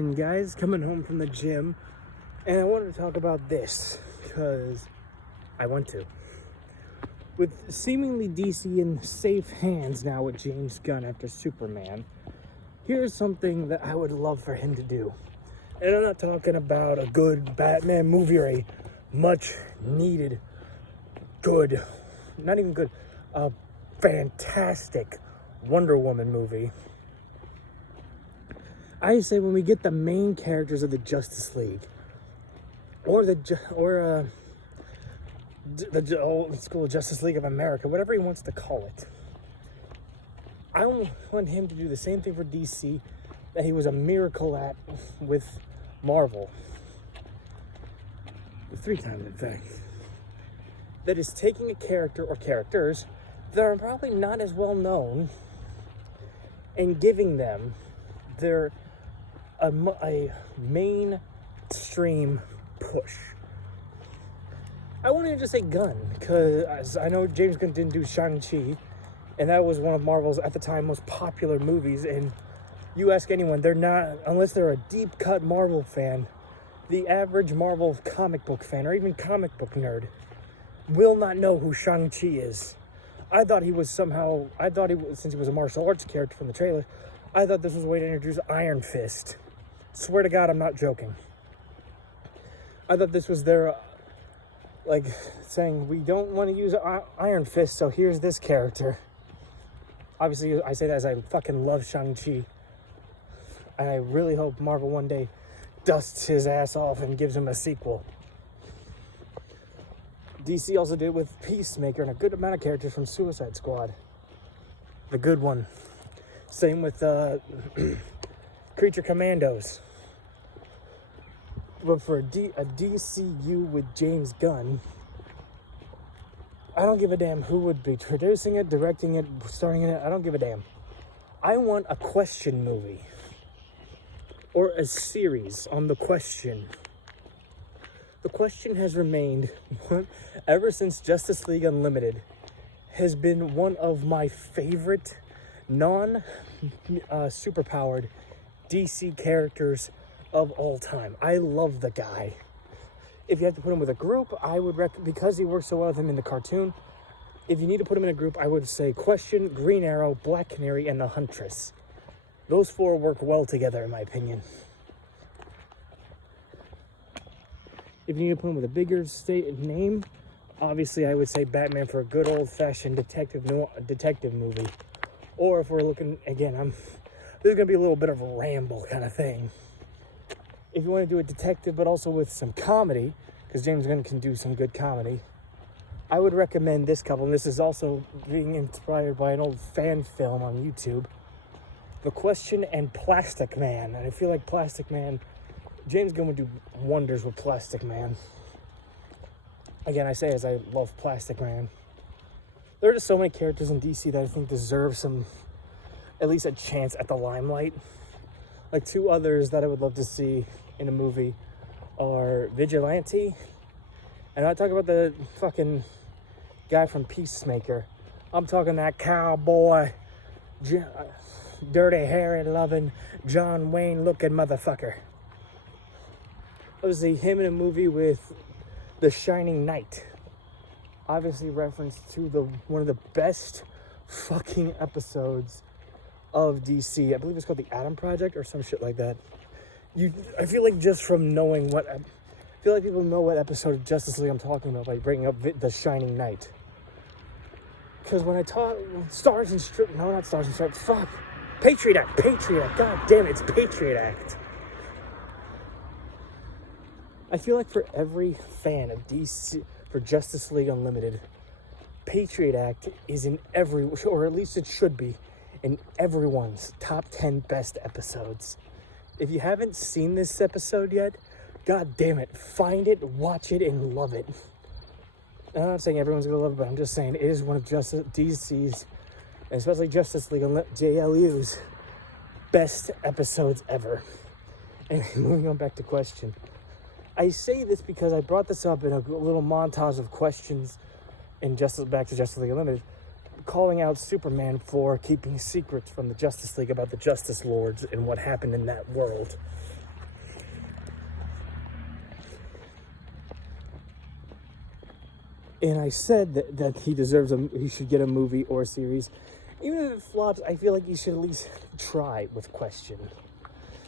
And guys, coming home from the gym, and I wanted to talk about this because I want to. With seemingly DC in safe hands now with James Gunn after Superman, here's something that I would love for him to do. And I'm not talking about a good Batman movie or a much needed, good, not even good, a fantastic Wonder Woman movie. I say when we get the main characters of the Justice League, or let's call it Justice League of America, whatever he wants to call it. I want him to do the same thing for DC that he was a miracle at with Marvel. 3 times, in fact. That is taking a character or characters that are probably not as well known and giving them a mainstream push. I won't even just say Gunn, because I know James Gunn didn't do Shang-Chi, and that was one of Marvel's, at the time, most popular movies, and you ask anyone, they're not, unless they're a deep-cut Marvel fan, the average Marvel comic book fan, or even comic book nerd, will not know who Shang-Chi is. Since he was a martial arts character from the trailer, I thought this was a way to introduce Iron Fist. Swear to God, I'm not joking. I thought this was their, saying, we don't want to use Iron Fist, so here's this character. Obviously, I say that as I fucking love Shang-Chi. And I really hope Marvel one day dusts his ass off and gives him a sequel. DC also did with Peacemaker and a good amount of characters from Suicide Squad. The good one. Same with Creature Commandos. But for a DCU with James Gunn, I don't give a damn who would be producing it, directing it, starring in it. I don't give a damn. I want a Question movie. Or a series on The Question. The Question has remained, ever since Justice League Unlimited, has been one of my favorite non-superpowered DC characters of all time. I love the guy. If you have to put him with a group, I would because he works so well with him in the cartoon, if you need to put him in a group, I would say Question, Green Arrow, Black Canary, and the Huntress. Those 4 work well together, in my opinion. If you need to put him with a bigger name, obviously I would say Batman for a good old-fashioned detective movie. Or if we're looking, again, this is going to be a little bit of a ramble kind of thing. If you want to do a detective, but also with some comedy, because James Gunn can do some good comedy, I would recommend this couple, and this is also being inspired by an old fan film on YouTube, The Question and Plastic Man. And I feel like Plastic Man, James Gunn would do wonders with Plastic Man. Again, I say as I love Plastic Man. There are just so many characters in DC that I think deserve at least a chance at the limelight. Like 2 others that I would love to see in a movie are Vigilante. And I'm not talking about the fucking guy from Peacemaker. I'm talking that cowboy, dirty, hairy, loving, John Wayne looking motherfucker. I was see him in a movie with The Shining Knight. Obviously reference to one of the best fucking episodes of DC. I believe it's called The Adam Project or some shit like that. I feel like just from knowing I feel like people know what episode of Justice League I'm talking about by bringing up The Shining Knight. Because when I talk Stars and Stripes, no, not Stars and Stripes, fuck. Patriot Act, god damn it, it's Patriot Act. I feel like for every fan of DC, for Justice League Unlimited, Patriot Act is in or at least it should be, in everyone's top 10 best episodes. If you haven't seen this episode yet, god damn it, find it, watch it, and love it. I'm not saying everyone's gonna love it, but I'm just saying it is one of DC's, and especially Justice League JLU's, best episodes ever. And moving on back to Question. I say this because I brought this up in a little montage of questions in back to Justice League Unlimited, calling out Superman for keeping secrets from the Justice League about the Justice Lords and what happened in that world. And I said that he deserves he should get a movie or a series. Even if it flops, I feel like you should at least try with Question.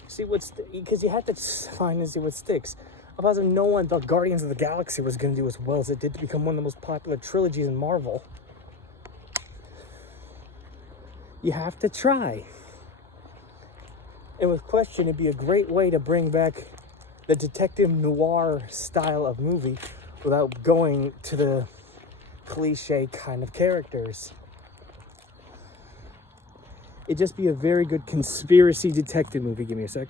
See because you have to find and see what sticks. Otherwise, no one thought Guardians of the Galaxy was going to do as well as it did to become one of the most popular trilogies in Marvel. You have to try. And with Question, it'd be a great way to bring back the detective noir style of movie without going to the cliche kind of characters. It'd just be a very good conspiracy detective movie. Give me a sec.